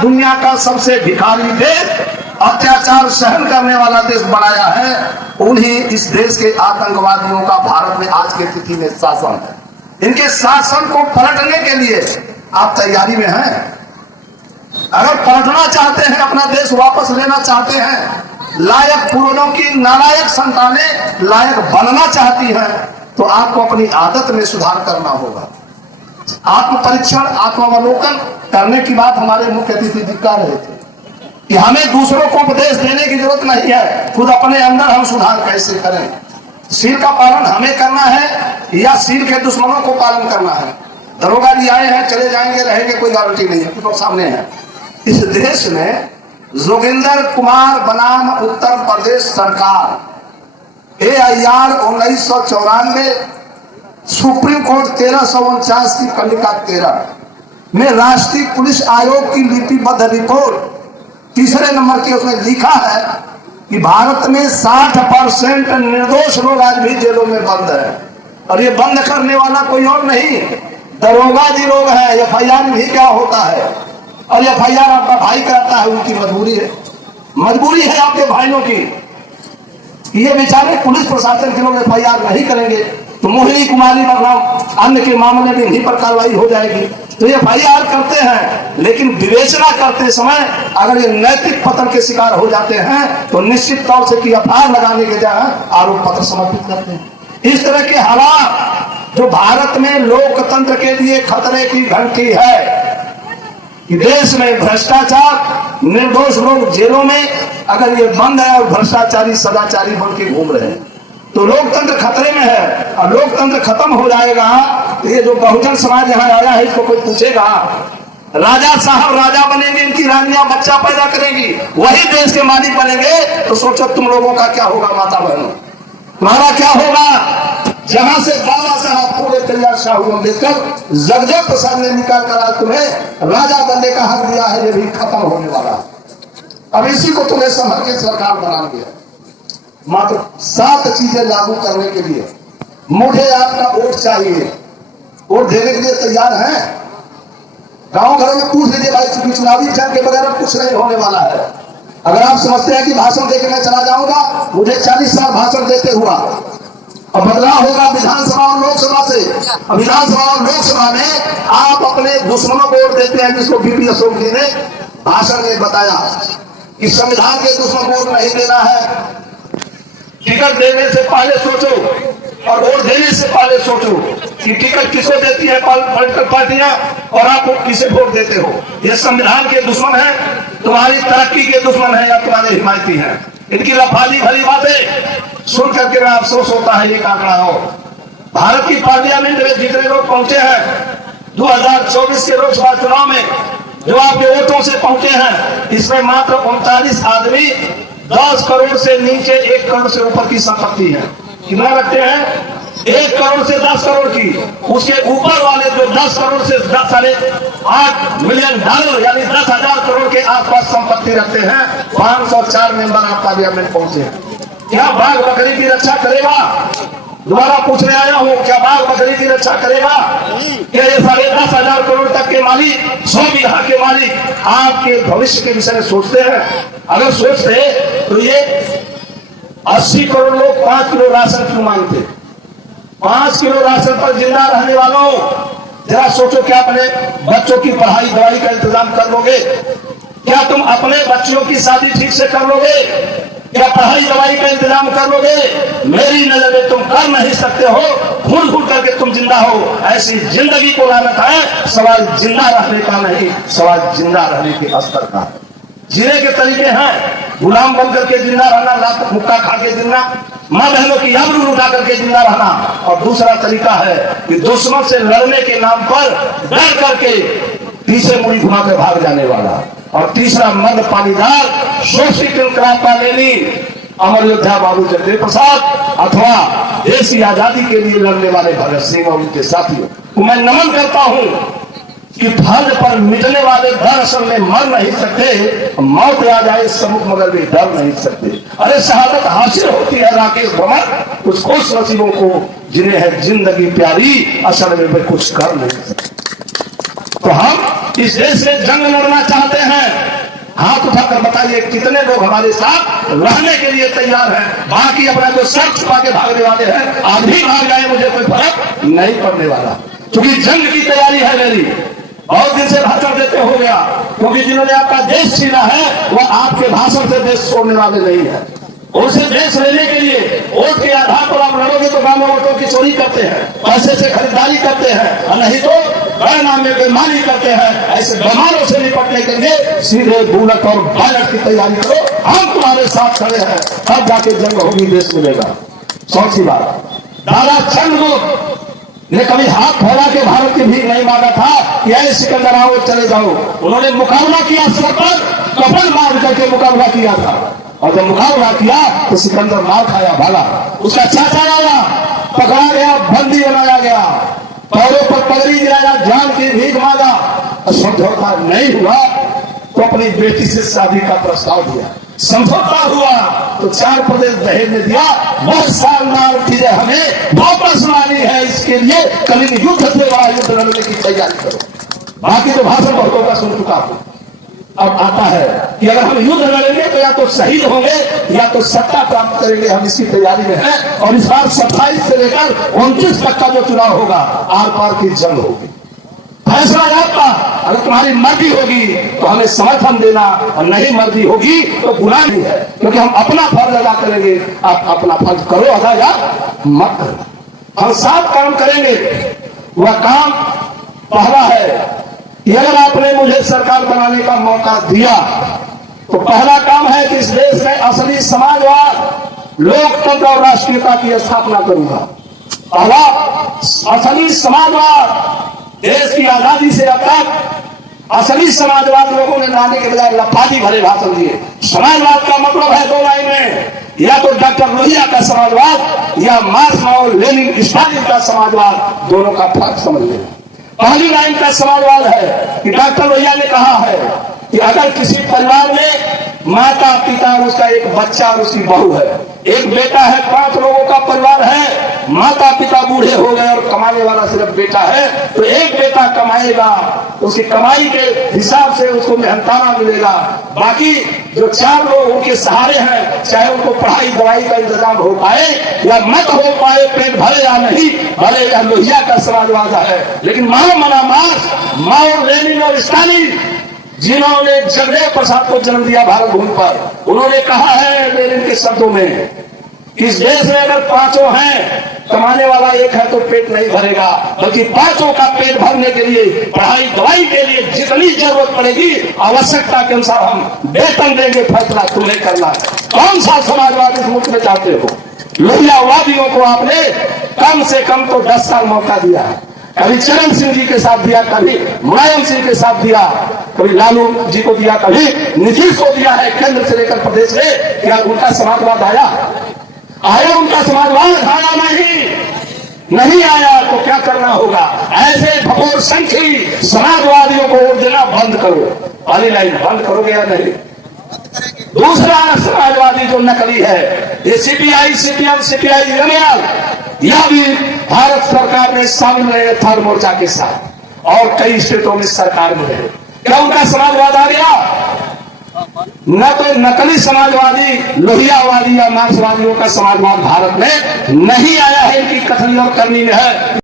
दुनिया का सबसे भिखारी देश, अत्याचार सहन करने वाला देश बनाया है। उन्हीं इस देश के आतंकवादियों का भारत में आज की स्थिति में शासन है। इनके शासन को पलटने के लिए आप तैयारी में हैं? अगर पलटना चाहते हैं, अपना देश वापस लेना चाहते हैं, लायक पूर्वजों की नालायक संतानें लायक बनना चाहती हैं, तो आपको अपनी आदत में सुधार करना होगा। आत्म परीक्षण, आत्मावलोकन करने की बात हमारे मुख्य अतिथि जी कर रहे थे कि हमें दूसरों को उपदेश देने की जरूरत नहीं है, खुद अपने अंदर हम सुधार कैसे करें। सील का पालन हमें करना है या सील के दुश्मनों को पालन करना है? दरोगा जी आए हैं, चले जाएंगे, रहेंगे, कोई गारंटी नहीं है, कुछ लोग सामने हैं। इस देश में जोगिंदर कुमार बनाम उत्तर प्रदेश सरकार AIR 1994 सुप्रीम कोर्ट 1349 की खंडिका 13 में राष्ट्रीय पुलिस आयोग की लिपिबद्ध रिपोर्ट 3 नंबर की उसमें लिखा है कि भारत में 60% निर्दोष लोग आज भी जेलों में बंद है। और ये बंद करने वाला कोई और नहीं, दरोगा जी लोग हैं। FIR भी क्या होता है, और FIR आपका भाई कराता है, उनकी मजबूरी है। मजबूरी है आपके भाइयों की। ये बेचारे पुलिस प्रशासन के लोग FIR नहीं करेंगे तो मोहिनी कुमारी बदनाम अन्य के मामले में इन्हीं पर कार्रवाई हो जाएगी। तो ये FIR करते हैं, लेकिन विवेचना करते समय अगर ये नैतिक पतन के शिकार हो जाते हैं तो निश्चित तौर से कि FIR लगाने के जगह आरोप पत्र समर्पित करते हैं। इस तरह के हालात जो भारत में लोकतंत्र के लिए खतरे की घंटी है कि देश में भ्रष्टाचार, निर्दोष लोग जेलों में, अगर ये बंद है और भ्रष्टाचारी सदाचारी बन के घूम रहे हैं तो लोकतंत्र खतरे में है। और लोकतंत्र खत्म हो जाएगा तो ये जो बहुजन समाज यहाँ आया है, इसको कोई पूछेगा? राजा साहब राजा बनेंगे, इनकी रानियां बच्चा पैदा करेंगी, वही देश के मालिक बनेंगे। तो सोचो तुम लोगों का क्या होगा, माता बहनों, तुम्हारा क्या होगा? जहां से बाबा साहब पूरे तैयार शाहू अम्बेडकर जगजग प्रसाद ने निकाल कर आज तुम्हें राजा बनने का हक दिया है, ये भी खत्म होने वाला। अब इसी को तुम्हें संभल के सरकार बना दिया। मात्र 7 चीजें लागू करने के लिए मुझे आपका वोट चाहिए। वोट देने के लिए तैयार हैं? गांव घरों में पूछ लीजिए भाई, चूंकि चुनावी जंग के बगैर कुछ नहीं होने वाला है। अगर आप समझते हैं कि भाषण देके मैं चला जाऊंगा, मुझे 40 साल भाषण देते हुआ, और बदलाव होगा विधानसभा और लोकसभा से। विधानसभा और लोकसभा में आप अपने दुश्मनों को वोट देते हैं, जिसको BP अशोक जी ने भाषण में बताया कि संविधान के दुश्मन को वोट नहीं देना है। टिकट देने से पहले सोचो और वोट देने से पहले सोचो कि टिकट किसको देती है पॉलिटिकल पार्टियां और आप किसे वोट देते हो। ये संविधान के दुश्मन है, तुम्हारी तरक्की के दुश्मन है या तुम्हारे हिमायती हैं। इनकी लफाजी भली बातें सुन करके मैं अफसोस होता है। ये आंकड़ा हो, भारत की पार्लियामेंट में जितने लोग पहुंचे हैं 2024 के लोकसभा चुनाव में, जो आपके वोटों से पहुंचे हैं, इसमें मात्र 39 आदमी 10 करोड़ से नीचे 1 करोड़ से ऊपर की संपत्ति है। कितना रखते हैं? 1 करोड़ से 10 करोड़ की। उसके ऊपर वाले जो 10 करोड़ से 8 मिलियन डॉलर यानी 10,000 करोड़ के आसपास संपत्ति रखते हैं। 504 मेंबर आप पार्लियामेंट पहुंचे हैं। क्या बाघ बकरी की रक्षा करेगा? दोबारा पूछने आया हूं, क्या बाघ बकरी की रक्षा करेगा? क्या ये 10,500 करोड़ तक के मालिक, 100 बीघा के मालिक आपके भविष्य के विषय में सोचते हैं? अगर सोचते तो ये 80 करोड़ लोग 5 किलो राशन क्यों मांगते? 5 किलो राशन पर जिंदा रहने वालों, जरा सोचो, क्या अपने बच्चों की पढ़ाई दवाई का इंतजाम कर लोगे? क्या तुम अपने बच्चों की शादी ठीक से कर लोगे? क्या पढ़ाई दवाई का इंतजाम कर लोगे? मेरी नजर में तुम कर नहीं सकते हो। घुल घुल करके तुम जिंदा हो। ऐसी जिंदगी को लानत है। सवाल जिंदा रहने का नहीं, सवाल जिंदा रहने के स्तर का है। जीने के तरीके हैं, गुलाम बन करके जिंदा रहना, लात मुक्का खा के जिंदा, माँ बहनों की आबरू लुटा करके जिंदा रहना। और दूसरा तरीका है कि दुश्मन से लड़ने के नाम पर डर करके पीछे मुड़ी घुमा कर भाग जाने वाला। और तीसरा मर्द पानीदार शोषित इनकलाब लेनी अमर योद्धा बाबू जगदेव प्रसाद अथवा देश की आजादी के लिए लड़ने वाले भगत सिंह और उनके साथियों को मैं नमन करता हूं कि फर्ज पर मिटने वाले डर असल में मर नहीं सकते। मौत आ जाए सम्मुख मगर भी डर नहीं सकते। अरे शहादत हासिल होती है राकेश भ्रमर, कुछ खुश नसीबों को जिन्हें है जिंदगी प्यारी, असल में वे कुछ कर नहीं सकते। तो हम इस देश से जंग लड़ना चाहते हैं। बताइए कितने लोग हमारे साथ रहने के लिए तैयार हैं, बाकी अपना जो सर छुपा के भागने वाले हैं, आज भी भाग जाए मुझे कोई फर्क नहीं पड़ने वाला, क्योंकि जंग की तैयारी है मेरी। बहुत दिन से भाषण देते हो गया, क्योंकि जिन्होंने आपका देश छीना है वह आपके भाषण से देश छोड़ने वाले नहीं है। उनसे देश लेने के लिए वोट के आधार पर आप लड़ोगे तो गांव वोटों की चोरी करते हैं, पैसे से खरीदारी करते हैं, और नहीं तो बड़े नाम में बेईमानी करते हैं। ऐसे बेमानों से निपटने के लिए सीधे बुलेट और बैलेट की तैयारी करो, हम तुम्हारे साथ खड़े हैं, तब जाके जंग होगी, देश मिलेगा। चौथी बात, दादा चंद्रगुप्त ने कभी हाथ फैला के भारत की भीख नहीं मांगा था कि ऐसे सिकंदर आओ चले जाओ। उन्होंने मुकाबला किया, सर पर कफन मार करके मुकाबला किया था, और जब मुकाबला किया तो सिकंदर मार खाया, भागा। उसका चाचा आया, पकड़ा गया, बंदी बनाया गया, पैरों पर पगड़ी गिराया, जान की भीख मांगा, और समझौता नहीं हुआ तो अपनी बेटी से शादी का प्रस्ताव दिया। समझौता हुआ तो 4 प्रदेश दहेज में दिया। बहुत शानदार चीजें हमें वापस लानी है, इसके लिए कलिंग युद्ध से बड़ा युद्ध लड़ने की तैयारी करो। बाकी तो भाषण बहुतों का सुन चुका हूं। अब आता है कि अगर हम युद्ध लड़ेंगे तो या तो शहीद होंगे या तो सत्ता प्राप्त करेंगे, हम इसकी तैयारी में हैं। और इस बार 27 से लेकर 29 तक का जो चुनाव होगा, आर पार की जंग होगी। फैसला आपका, अगर तुम्हारी मर्जी होगी तो हमें समर्थन देना, और नहीं मर्जी होगी तो गुनाह नहीं है, क्योंकि हम अपना फर्ज अदा करेंगे। आप अपना फर्ज करो अदा या मत करो। हम 7 काम करेंगे। वह काम पहला है कि अगर आपने मुझे सरकार बनाने का मौका दिया तो पहला काम है कि इस देश में असली समाजवाद, लोकतंत्र और राष्ट्रीयता की स्थापना करूंगा। पहला असली समाजवाद, देश की आजादी से अब तक असली समाजवाद लोगों ने लाने के बजाय लफाजी भरे भाषण दिए। समाजवाद का मतलब है 2 लाइन में, या तो डॉक्टर लोहिया का समाजवाद या मार्क्स माओ लेनिन स्टालिन का समाजवाद। दोनों का फर्क समझ लेना। पहली लाइन का समाजवाद है कि डॉक्टर लोहिया ने कहा है कि अगर किसी परिवार में माता पिता और उसका एक बच्चा और उसकी बहू है, एक बेटा है, 5 लोगों का परिवार है, माता पिता बूढ़े हो गए और कमाने वाला सिर्फ बेटा है, तो एक बेटा कमाएगा, उसकी कमाई के हिसाब से उसको मेहनताना मिलेगा। बाकी जो 4 लोग उनके सहारे हैं, चाहे उनको पढ़ाई दवाई का इंतजाम हो पाए या मत हो पाए, पेट भरे या नहीं भले, यह लोहिया का समाजवाद है। लेकिन माओ मना मार्क्स, माओ लेनिन और स्टालिन, जिन्होंने जगदेव प्रसाद को जन्म दिया भारत भूमि पर, उन्होंने कहा है लेनिन के शब्दों में कि इस देश में अगर 5 हैं, कमाने वाला एक है तो पेट नहीं भरेगा, बल्कि 5 का पेट भरने के लिए, पढ़ाई दवाई के लिए जितनी जरूरत पड़ेगी आवश्यकता के अनुसार हम वेतन देंगे। फैसला तुम्हें करना है। कौन सा समाजवाद इस मुल्क में चाहते हो? लोहियावादियों को आपने कम से कम तो 10 साल मौका दिया है। कभी चरण सिंह जी के साथ दिया, कभी मुलायम सिंह के साथ दिया, कभी लालू जी को दिया, कभी नीतीश को दिया है, केंद्र से लेकर प्रदेश में। क्या उनका समाजवाद आया? उनका समाजवाद आया नहीं आया तो क्या करना होगा? ऐसे भगोर संख्यी समाजवादियों को वोट देना बंद करो। पहली लाइन बंद करोगे या नहीं? दूसरा समाजवादी जो नकली है, ये सीपीआई, सीपीएम, सीपीआई, एमएल, यह भी भारत सरकार में शामिल रहे 3rd मोर्चा के साथ, और कई स्टेटों में सरकार में रहे। क्या उनका समाजवाद आ गया? न तो नकली समाजवादी, लोहियावादी या मार्क्सवादियों का समाजवाद भारत में नहीं आया है, इनकी कथनी और करनी में है।